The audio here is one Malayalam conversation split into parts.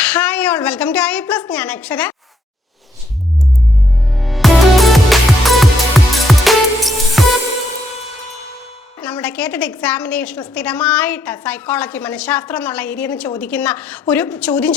Hi all, welcome to IE Plus. ഞാൻ അക്ഷര. നമ്മുടെ കേട്ടഡ് എക്സാമിനേഷൻ സ്ഥിരമായിട്ട് സൈക്കോളജി മനഃശാസ്ത്രം എന്നുള്ള ഏരിയയിൽ നിന്ന്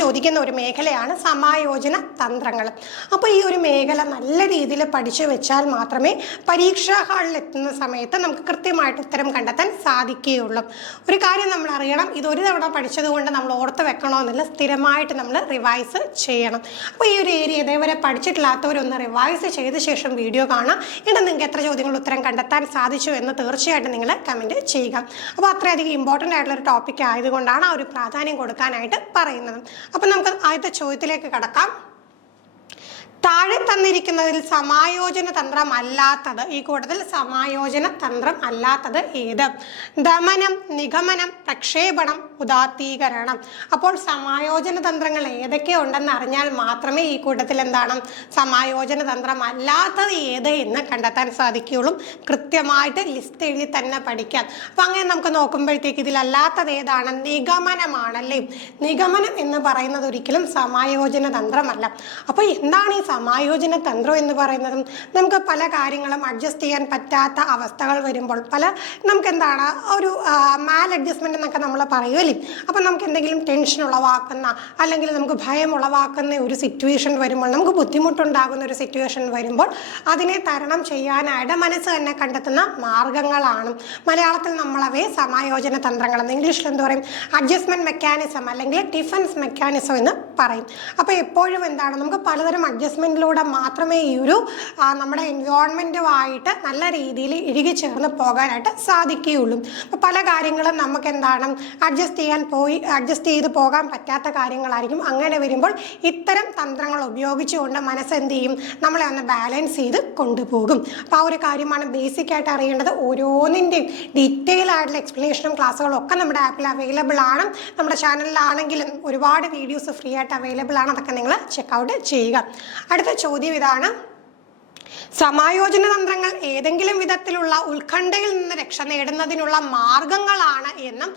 ചോദിക്കുന്ന ഒരു മേഖലയാണ് സമായോജന തന്ത്രങ്ങൾ. അപ്പോൾ ഈ ഒരു മേഖല നല്ല രീതിയിൽ പഠിച്ചു വെച്ചാൽ മാത്രമേ പരീക്ഷാ ഹാളിൽ എത്തുന്ന സമയത്ത് നമുക്ക് കൃത്യമായിട്ട് ഉത്തരം കണ്ടെത്താൻ സാധിക്കുകയുള്ളൂ. ഒരു കാര്യം നമ്മൾ അറിയണം, ഇതൊരു തവണ പഠിച്ചതുകൊണ്ട് നമ്മൾ ഓർത്ത് വെക്കണമെന്നില്ല, സ്ഥിരമായിട്ട് നമ്മൾ റിവൈസ് ചെയ്യണം. അപ്പോൾ ഈ ഒരു ഏരിയ ഇതേവരെ പഠിച്ചിട്ടില്ലാത്തവരൊന്ന് റിവൈസ് ചെയ്ത ശേഷം വീഡിയോ കാണാം. എന്നിട്ട് നിങ്ങൾക്ക് എത്ര ചോദ്യങ്ങൾ ഉത്തരം കണ്ടെത്താൻ സാധിച്ചു എന്ന് തീർച്ചയായിട്ടും നിങ്ങൾ കമൻറ്റ് ചെയ്യുക. അപ്പോൾ അത്രയധികം ഇമ്പോർട്ടൻ്റ് ആയിട്ടുള്ളൊരു ടോപ്പിക് ആയതുകൊണ്ടാണ് ആ ഒരു പ്രാധാന്യം കൊടുക്കാനായിട്ട് പറയുന്നത്. അപ്പോൾ നമുക്ക് ആദ്യത്തെ ചോദ്യത്തിലേക്ക് കടക്കാം. താഴെ തന്നിരിക്കുന്നതിൽ സമായോജന തന്ത്രം അല്ലാത്തത്, ഈ കൂട്ടത്തിൽ സമായോജന തന്ത്രം അല്ലാത്തത് ഏത്? ദമനം, നിഗമനം, പ്രക്ഷേപണം, ഉദാത്തീകരണം. അപ്പോൾ സമായോജന തന്ത്രങ്ങൾ ഏതൊക്കെ ഉണ്ടെന്ന് അറിഞ്ഞാൽ മാത്രമേ ഈ കൂട്ടത്തിൽ എന്താണ് സമായോജന തന്ത്രം അല്ലാത്തത് ഏത് എന്ന് കണ്ടെത്താൻ സാധിക്കുകയുള്ളൂ. കൃത്യമായിട്ട് ലിസ്റ്റ് എഴുതി തന്നെ പഠിക്കാം. അപ്പം അങ്ങനെ നമുക്ക് നോക്കുമ്പോഴത്തേക്ക് ഇതിലല്ലാത്തത് ഏതാണ്? നിഗമനമാണല്ലേ. നിഗമനം എന്ന് പറയുന്നത് ഒരിക്കലും സമായോജന തന്ത്രമല്ല. അപ്പോൾ എന്താണ് ഈ സമായോജന തന്ത്രം എന്ന് പറയുന്നത്? നമുക്ക് പല കാര്യങ്ങളും അഡ്ജസ്റ്റ് ചെയ്യാൻ പറ്റാത്ത അവസ്ഥകൾ വരുമ്പോൾ നമുക്ക് എന്താണ് ഒരു മാൽ അഡ്ജസ്റ്റ്മെന്റ് എന്നൊക്കെ നമ്മൾ പറയുമല്ലേ. അപ്പം നമുക്ക് എന്തെങ്കിലും ടെൻഷൻ ഉളവാക്കുന്ന അല്ലെങ്കിൽ നമുക്ക് ഭയം ഉളവാക്കുന്ന ഒരു സിറ്റുവേഷൻ വരുമ്പോൾ, നമുക്ക് ബുദ്ധിമുട്ടുണ്ടാകുന്ന ഒരു സിറ്റുവേഷൻ വരുമ്പോൾ അതിനെ തരണം ചെയ്യാനായിട്ട് മനസ്സ് തന്നെ കണ്ടെത്തുന്ന മാർഗങ്ങളാണ്. മലയാളത്തിൽ നമ്മളവയെ സമായോജന തന്ത്രങ്ങളെന്ന്, ഇംഗ്ലീഷിൽ എന്താ പറയും? അഡ്ജസ്റ്റ്മെന്റ് മെക്കാനിസം അല്ലെങ്കിൽ ഡിഫൻസ് മെക്കാനിസം എന്ന് പറയും. അപ്പോൾ എപ്പോഴും എന്താണ് നമുക്ക് പലതരം അഡ്ജസ്റ്റ്മെന്റിലൂടെ മാത്രമേ ഈ ഒരു നമ്മുടെ എൻവയോൺമെൻറ്റുമായിട്ട് നല്ല രീതിയിൽ ഇഴുകി ചേർന്ന് പോകാനായിട്ട് സാധിക്കുകയുള്ളൂ. അപ്പോൾ പല കാര്യങ്ങളും നമുക്ക് എന്താണ് അഡ്ജസ്റ്റ് ചെയ്ത് പോകാൻ പറ്റാത്ത കാര്യങ്ങളായിരിക്കും. അങ്ങനെ വരുമ്പോൾ ഇത്തരം തന്ത്രങ്ങൾ ഉപയോഗിച്ചുകൊണ്ട് മനസ്സ് എന്ത് ചെയ്യും? നമ്മളെ ഒന്ന് ബാലൻസ് ചെയ്ത് കൊണ്ടുപോകും. അപ്പോൾ ആ ഒരു കാര്യമാണ് ബേസിക് ആയിട്ട് അറിയേണ്ടത്. ഓരോന്നിൻ്റെയും ഡീറ്റെയിൽ ആയിട്ടുള്ള എക്സ്പ്ലനേഷനും ക്ലാസ്സുകളും ഒക്കെ നമ്മുടെ ആപ്പിൽ അവൈലബിൾ ആണ്. നമ്മുടെ ചാനലിലാണെങ്കിലും ഒരുപാട് വീഡിയോസ് ഫ്രീ ആയിട്ട് അവൈലബിൾ ആണ്. അതൊക്കെ നിങ്ങൾ ചെക്കൗട്ട് ചെയ്യുക. അടുത്ത ചോദ്യം ഇതാണ്: സമായോജന തന്ത്രങ്ങൾ ഏതെങ്കിലും വിധത്തിലുള്ള ഉത്കണ്ഠയിൽ നിന്ന് രക്ഷ നേടുന്നതിനുള്ള മാർഗങ്ങളാണ് എന്നും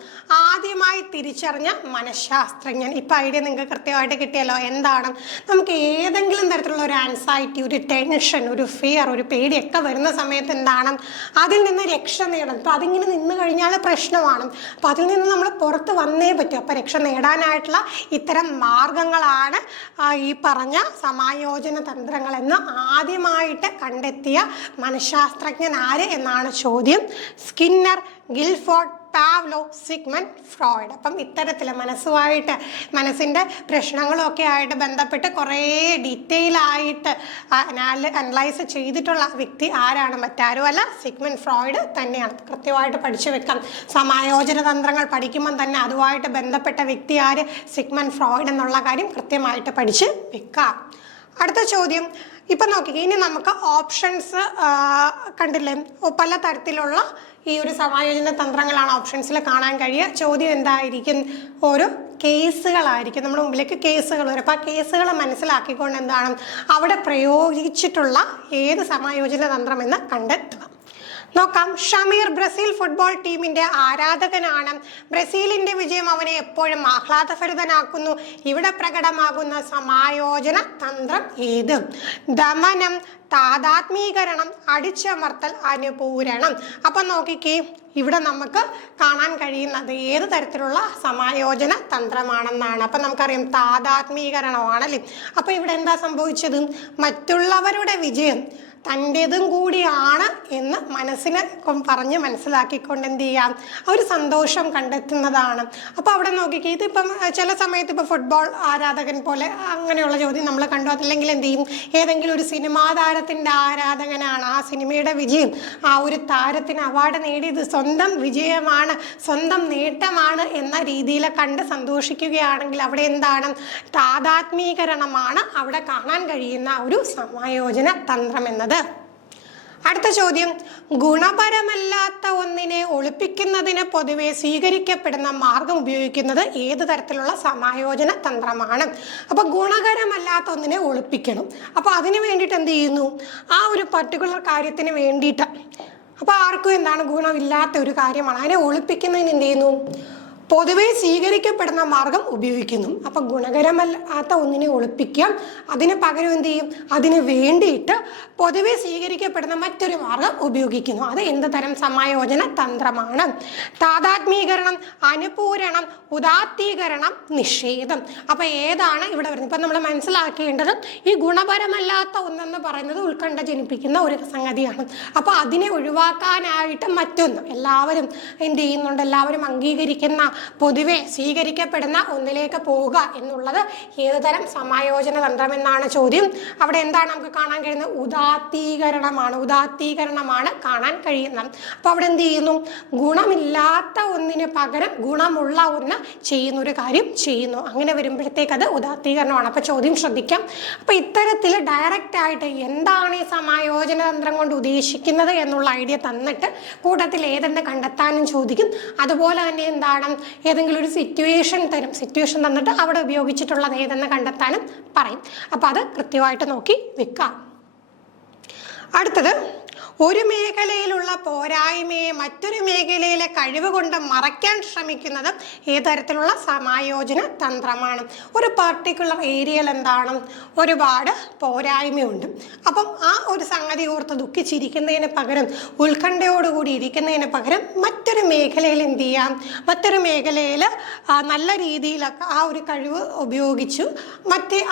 ആദ്യമായി തിരിച്ചറിഞ്ഞ മനഃശാസ്ത്രജ്ഞൻ. ഇപ്പം ഐഡിയ നിങ്ങൾക്ക് കൃത്യമായിട്ട് കിട്ടിയല്ലോ. എന്താണ്? നമുക്ക് ഏതെങ്കിലും തരത്തിലുള്ള ഒരു ആൻസൈറ്റി, ഒരു ടെൻഷൻ, ഒരു ഫിയർ, ഒരു പേടിയൊക്കെ വരുന്ന സമയത്ത് എന്താണ് അതിൽ നിന്ന് രക്ഷ നേടണം. അപ്പോൾ അതിങ്ങനെ നിന്ന് കഴിഞ്ഞാൽ പ്രശ്നമാണ്. അപ്പോൾ അതിൽ നിന്ന് നമ്മൾ പുറത്ത് വന്നേ പറ്റും. അപ്പോൾ രക്ഷ നേടാനായിട്ടുള്ള ഇത്തരം മാർഗങ്ങളാണ് ഈ പറഞ്ഞ സമായോജന തന്ത്രങ്ങളെന്ന് ആദ്യമായിട്ട് കണ്ടെത്തിയ മനഃശാസ്ത്രജ്ഞൻ ആര് എന്നാണ് ചോദ്യം. Skinner, Guilford, Pavlov, Sigmund Freud. അപ്പം ഇത്തരത്തിൽ മനസ്സിൻ്റെ പ്രശ്നങ്ങളൊക്കെ ആയിട്ട് ബന്ധപ്പെട്ട് കുറേ ഡീറ്റെയിൽ ആയിട്ട് അനലൈസ് ചെയ്തിട്ടുള്ള വ്യക്തി ആരാണ്? മറ്റാരും അല്ല, സിഗ്മണ്ട് ഫ്രോയിഡ് തന്നെയാണ്. കൃത്യമായിട്ട് പഠിച്ചു വെക്കാം. സമായോജന തന്ത്രങ്ങൾ പഠിക്കുമ്പം തന്നെ അതുമായിട്ട് ബന്ധപ്പെട്ട വ്യക്തി ആര്? സിഗ്മണ്ട് ഫ്രോയിഡ് എന്നുള്ള കാര്യം കൃത്യമായിട്ട് പഠിച്ച് വെക്കാം. അടുത്ത ചോദ്യം ഇപ്പം നോക്കിക്കേ. ഇനി നമുക്ക് ഓപ്ഷൻസ് കണ്ടില്ലേ? പല തരത്തിലുള്ള ഈ ഒരു സമായോജന തന്ത്രങ്ങളാണ് ഓപ്ഷൻസിൽ കാണാൻ കഴിയുക. ചോദ്യം എന്തായിരിക്കും? ഓരോ കേസുകളായിരിക്കും നമ്മുടെ മുമ്പിലേക്ക് കേസുകൾ വരും. അപ്പോൾ ആ കേസുകൾ മനസ്സിലാക്കിക്കൊണ്ട് എന്താണ് അവിടെ പ്രയോഗിച്ചിട്ടുള്ള ഏത് സമായോജന തന്ത്രം എന്ന് കണ്ടെത്തുക. നോക്കാം. ഷമീർ ബ്രസീൽ ഫുട്ബോൾ ടീമിന്റെ ആരാധകനാണ്. ബ്രസീലിന്റെ വിജയം അവനെ എപ്പോഴും ആഹ്ലാദഭരിതനാക്കുന്നു. ഇവിടെ പ്രകടമാകുന്ന സമായോജന തന്ത്രം ഏത്? ദമനം, താദാത്മീകരണം, അടിച്ചമർത്തൽ, അനുപൂരണം. അപ്പം നോക്കിക്കേ, ഇവിടെ നമുക്ക് കാണാൻ കഴിയുന്നത് ഏത് തരത്തിലുള്ള സമായോജന തന്ത്രമാണെന്നാണ്. അപ്പം നമുക്കറിയാം താദാത്മീകരണമാണല്ലേ. അപ്പം ഇവിടെ എന്താ സംഭവിച്ചത്? മറ്റുള്ളവരുടെ വിജയം തൻ്റേതും കൂടിയാണ് എന്ന് മനസ്സിനെ പറഞ്ഞ് മനസ്സിലാക്കിക്കൊണ്ട് എന്ത് ചെയ്യാം? ഒരു സന്തോഷം കണ്ടെത്തുന്നതാണ്. അപ്പോൾ അവിടെ നോക്കിക്കേ, ഇതിപ്പം ചില സമയത്ത് ഇപ്പോൾ ഫുട്ബോൾ ആരാധകൻ പോലെ അങ്ങനെയുള്ള ചോദ്യം നമ്മൾ കണ്ടു. അതല്ലെങ്കിൽ എന്ത് ചെയ്യും? ഏതെങ്കിലും ഒരു സിനിമാ താരത്തിൻ്റെ ആരാധകനാണ്. ആ സിനിമയുടെ വിജയം, ആ ഒരു താരത്തിന് അവാർഡ് നേടിയത് സ്വന്തം വിജയമാണ്, സ്വന്തം നേട്ടമാണ് എന്ന രീതിയിൽ കണ്ട് സന്തോഷിക്കുകയാണെങ്കിൽ അവിടെ എന്താണ്? താദാത്മീകരണമാണ് അവിടെ കാണാൻ കഴിയുന്ന ഒരു സമായോജന തന്ത്രം എന്നത്. അടുത്ത ചോദ്യം: ഗുണപരമല്ലാത്ത ഒന്നിനെ ഒളിപ്പിക്കുന്നതിന് പൊതുവെ സ്വീകരിക്കപ്പെടുന്ന മാർഗം ഉപയോഗിക്കുന്നത് ഏത് തരത്തിലുള്ള സമായോജന തന്ത്രമാണ്? അപ്പോൾ ഗുണകരമല്ലാത്ത ഒന്നിനെ ഒളിപ്പിക്കണം. അപ്പോൾ അതിന് വേണ്ടിയിട്ട് എന്ത് ചെയ്യുന്നു? ആ ഒരു പർട്ടിക്കുലർ കാര്യത്തിന് വേണ്ടിയിട്ട്, അപ്പോൾ ആർക്കും എന്താണ് ഗുണമില്ലാത്ത ഒരു കാര്യമാണ്, അതിനെ ഒളിപ്പിക്കുന്നതിന് എന്ത് ചെയ്യുന്നു? പൊതുവെ സ്വീകരിക്കപ്പെടുന്ന മാർഗം ഉപയോഗിക്കുന്നു. അപ്പം ഗുണകരമല്ലാത്ത ഒന്നിനെ ഒളിപ്പിക്കാം, അതിന് പകരം എന്ത് ചെയ്യും, അതിന് വേണ്ടിയിട്ട് പൊതുവെ സ്വീകരിക്കപ്പെടുന്ന മറ്റൊരു മാർഗം ഉപയോഗിക്കുന്നു. അത് എന്ത് തരം സമായോജന തന്ത്രമാണ്? താദാത്മീകരണം, അനുപൂരണം, ഉദാത്തീകരണം, നിഷേധം. അപ്പം ഏതാണ് ഇവിടെ വരുന്നത്? ഇപ്പം നമ്മൾ മനസ്സിലാക്കേണ്ടത് ഈ ഗുണപരമല്ലാത്ത ഒന്നെന്ന് പറയുന്നത് ഉത്കണ്ഠ ജനിപ്പിക്കുന്ന ഒരു സംഗതിയാണ്. അപ്പോൾ അതിനെ ഒഴിവാക്കാനായിട്ട് മറ്റൊന്ന് എല്ലാവരും എന്ത് ചെയ്യുന്നുണ്ട്, എല്ലാവരും അംഗീകരിക്കുന്ന പൊതുവെ സ്വീകരിക്കപ്പെടുന്ന ഒന്നിലേക്ക് പോവുക എന്നുള്ളത് ഏതുതരം സമായോജന തന്ത്രം എന്നാണ് ചോദ്യം. അവിടെ എന്താണ് നമുക്ക് കാണാൻ കഴിയുന്നത്? ഉദാത്തീകരണമാണ് കാണാൻ കഴിയുന്നത്. അപ്പോൾ അവിടെ എന്ത് ചെയ്യുന്നു? ഗുണമില്ലാത്ത ഒന്നിന് പകരം ഗുണമുള്ള ഒന്ന് ചെയ്യുന്ന ഒരു കാര്യം ചെയ്യുന്നു. അങ്ങനെ വരുമ്പോഴത്തേക്ക് അത് ഉദാത്തീകരണമാണ്. അപ്പോൾ ചോദ്യം ശ്രദ്ധിക്കാം. അപ്പോൾ ഇത്തരത്തിൽ ഡയറക്റ്റ് ആയിട്ട് എന്താണ് ഈ സമായോജന തന്ത്രം കൊണ്ട് ഉദ്ദേശിക്കുന്നത് എന്നുള്ള ഐഡിയ തന്നിട്ട് കൂട്ടത്തിൽ ഏതെന്ന് കണ്ടെത്താനും ചോദിക്കും. അതുപോലെ തന്നെ എന്താണ്, ഏതെങ്കിലും ഒരു സിറ്റുവേഷൻ തരും, സിറ്റുവേഷൻ തന്നിട്ട് അവിടെ ഉപയോഗിച്ചിട്ടുള്ളത് ഏതെന്ന് കണ്ടെത്താനും പറയും. അപ്പോൾ അത് കൃത്യമായിട്ട് നോക്കി വെക്കാം. അടുത്തത്, ഒരു മേഖലയിലുള്ള പോരായ്മയെ മറ്റൊരു മേഖലയിലെ കഴിവ് കൊണ്ട് മറയ്ക്കാൻ ശ്രമിക്കുന്നത് ഏത് തരത്തിലുള്ള സമായോജന തന്ത്രമാണ്? ഒരു പർട്ടിക്കുലർ ഏരിയയിൽ എന്താണ്, ഒരുപാട് പോരായ്മയുണ്ട്. അപ്പം ആ ഒരു സംഗതി ഓർത്ത് ദുഃഖിച്ചിരിക്കുന്നതിന് പകരം, ഉത്കണ്ഠയോടുകൂടി ഇരിക്കുന്നതിന് പകരം മറ്റൊരു മേഖലയിൽ എന്ത് ചെയ്യാം, മറ്റൊരു മേഖലയിൽ നല്ല രീതിയിലൊക്കെ ആ ഒരു കഴിവ് ഉപയോഗിച്ചു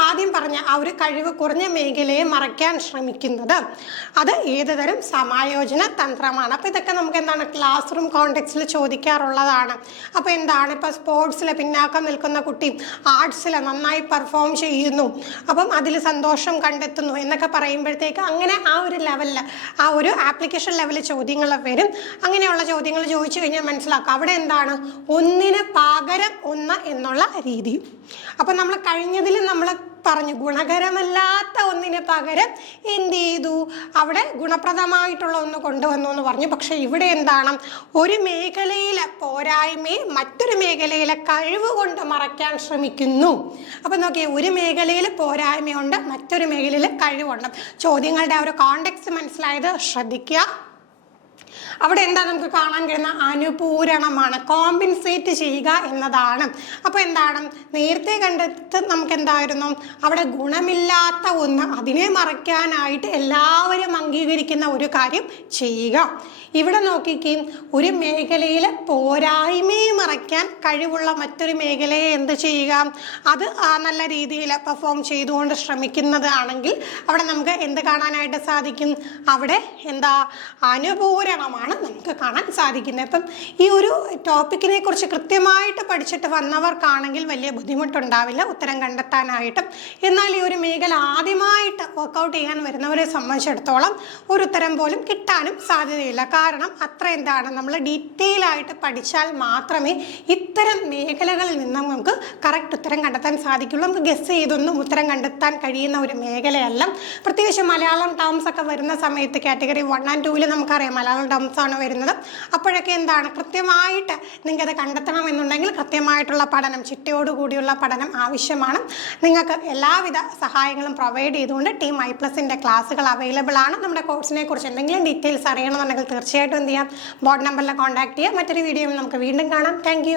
ആദ്യം പറഞ്ഞ ആ ഒരു കഴിവ് കുറഞ്ഞ മേഖലയെ മറയ്ക്കാൻ ശ്രമിക്കുന്നത് അത് ഏത് തരം സമായോജന തന്ത്രമാണ്? അപ്പോൾ ഇതൊക്കെ നമുക്ക് എന്താണ് ക്ലാസ് റൂം കോണ്ടെക്സ്റ്റിൽ ചോദിക്കാറുള്ളതാണ്. അപ്പോൾ എന്താണ്, ഇപ്പോൾ സ്പോർട്സിൽ പിന്നാക്കം നിൽക്കുന്ന കുട്ടി ആർട്സിൽ നന്നായി പെർഫോം ചെയ്യുന്നു, അപ്പം അതിൽ സന്തോഷം കണ്ടെത്തുന്നു എന്നൊക്കെ പറയുമ്പോഴത്തേക്ക് അങ്ങനെ ആ ഒരു ലെവലിൽ, ആ ഒരു ആപ്ലിക്കേഷൻ ലെവലിൽ ചോദ്യങ്ങൾ വരും. അങ്ങനെയുള്ള ചോദ്യങ്ങൾ ചോദിച്ചു കഴിഞ്ഞാൽ മനസ്സിലാക്കുക അവിടെ എന്താണ്, ഒന്നിന് പകരം ഒന്ന് എന്നുള്ള രീതി. അപ്പം നമ്മൾ കഴിഞ്ഞതിൽ നമ്മൾ പറഞ്ഞു ഗുണകരമല്ലാത്ത ഒന്നിന് പകരം എന്ത് ചെയ്തു, അവിടെ ഗുണപ്രദമായിട്ടുള്ള ഒന്ന് കൊണ്ടുവന്നു എന്ന് പറഞ്ഞു. പക്ഷെ ഇവിടെ എന്താണ്, ഒരു മേഖലയിലെ പോരായ്മയെ മറ്റൊരു മേഖലയിലെ കഴിവ് കൊണ്ട് മറയ്ക്കാൻ ശ്രമിക്കുന്നു. അപ്പം നോക്കിയേ, ഒരു മേഖലയിൽ പോരായ്മയുണ്ട്, മറ്റൊരു മേഖലയിൽ കഴിവുണ്ട്. ചോദ്യങ്ങളുടെ ആ ഒരു കോണ്ടെക്സ്റ്റ് മനസ്സിലായത് ശ്രദ്ധിക്കുക. അവിടെ എന്താ നമുക്ക് കാണാൻ കഴിയുന്ന, അനുപൂരണമാണ്, കോമ്പൻസേറ്റ് ചെയ്യുക എന്നതാണ്. അപ്പോൾ എന്താണ്, നേരത്തെ കണ്ടിട്ട് നമുക്ക് എന്തായിരുന്നു, അവിടെ ഗുണമില്ലാത്ത ഒന്ന് അതിനെ മറയ്ക്കാനായിട്ട് എല്ലാവരും അംഗീകരിക്കുന്ന ഒരു കാര്യം ചെയ്യുക. ഇവിടെ നോക്കിക്കേ, ഒരു മേഖലയിൽ പോരായ്മയെ മറയ്ക്കാൻ കഴിവുള്ള മറ്റൊരു മേഖലയെ എന്ത് ചെയ്യുക, അത് നല്ല രീതിയിൽ പെർഫോം ചെയ്തുകൊണ്ട് ശ്രമിക്കുന്നതാണെങ്കിൽ അവിടെ നമുക്ക് എന്ത് കാണാനായിട്ട് സാധിക്കും, അവിടെ എന്താ അനുപൂരണമാണ് നമുക്ക് കാണാൻ സാധിക്കുന്നത്. അപ്പം ഈ ഒരു ടോപ്പിക്കിനെ കുറിച്ച് കൃത്യമായിട്ട് പഠിച്ചിട്ട് വന്നവർക്കാണെങ്കിൽ വലിയ ബുദ്ധിമുട്ടുണ്ടാവില്ല ഉത്തരം കണ്ടെത്താനായിട്ടും. എന്നാൽ ഈ ഒരു മേഖല ആദ്യമായിട്ട് വർക്കൗട്ട് ചെയ്യാൻ വരുന്നവരെ സംബന്ധിച്ചിടത്തോളം ഒരു ഉത്തരം പോലും കിട്ടാനും സാധ്യതയില്ല. കാരണം അത്ര എന്താണ്, നമ്മൾ ഡീറ്റെയിൽ ആയിട്ട് പഠിച്ചാൽ മാത്രമേ ഇത്തരം മേഖലകളിൽ നിന്ന് നമുക്ക് കറക്റ്റ് ഉത്തരം കണ്ടെത്താൻ സാധിക്കുള്ളൂ. നമുക്ക് ഗസ് ചെയ്തൊന്നും ഉത്തരം കണ്ടെത്താൻ കഴിയുന്ന ഒരു മേഖലയല്ല. പ്രത്യേകിച്ച് മലയാളം ടേംസ് ഒക്കെ വരുന്ന സമയത്ത് കാറ്റഗറി 1 and 2 നമുക്കറിയാം മലയാളം ടേംസ് ആണ് വരുന്നത്. അപ്പോഴൊക്കെ എന്താണ്, കൃത്യമായിട്ട് നിങ്ങൾക്കത് കണ്ടെത്തണം എന്നുണ്ടെങ്കിൽ കൃത്യമായിട്ടുള്ള പഠനം, ചിട്ടയോടുകൂടിയുള്ള പഠനം ആവശ്യമാണ്. നിങ്ങൾക്ക് എല്ലാവിധ സഹായങ്ങളും പ്രൊവൈഡ് ചെയ്തുകൊണ്ട് ടീം i+ന്റെ ക്ലാസ്സുകൾ അവൈലബിൾ ആണ്. നമ്മുടെ കോഴ്സിനെ കുറിച്ച് എന്തെങ്കിലും ഡീറ്റെയിൽസ് അറിയണമെന്നുണ്ടെങ്കിൽ തീർച്ചയായിട്ടും എന്ത് ചെയ്യാം, ബോർഡ് നമ്പറിൽ കോൺടാക്ട് ചെയ്യാം. മറ്റൊരു വീഡിയോയിൽ നമുക്ക് വീണ്ടും കാണാം. താങ്ക്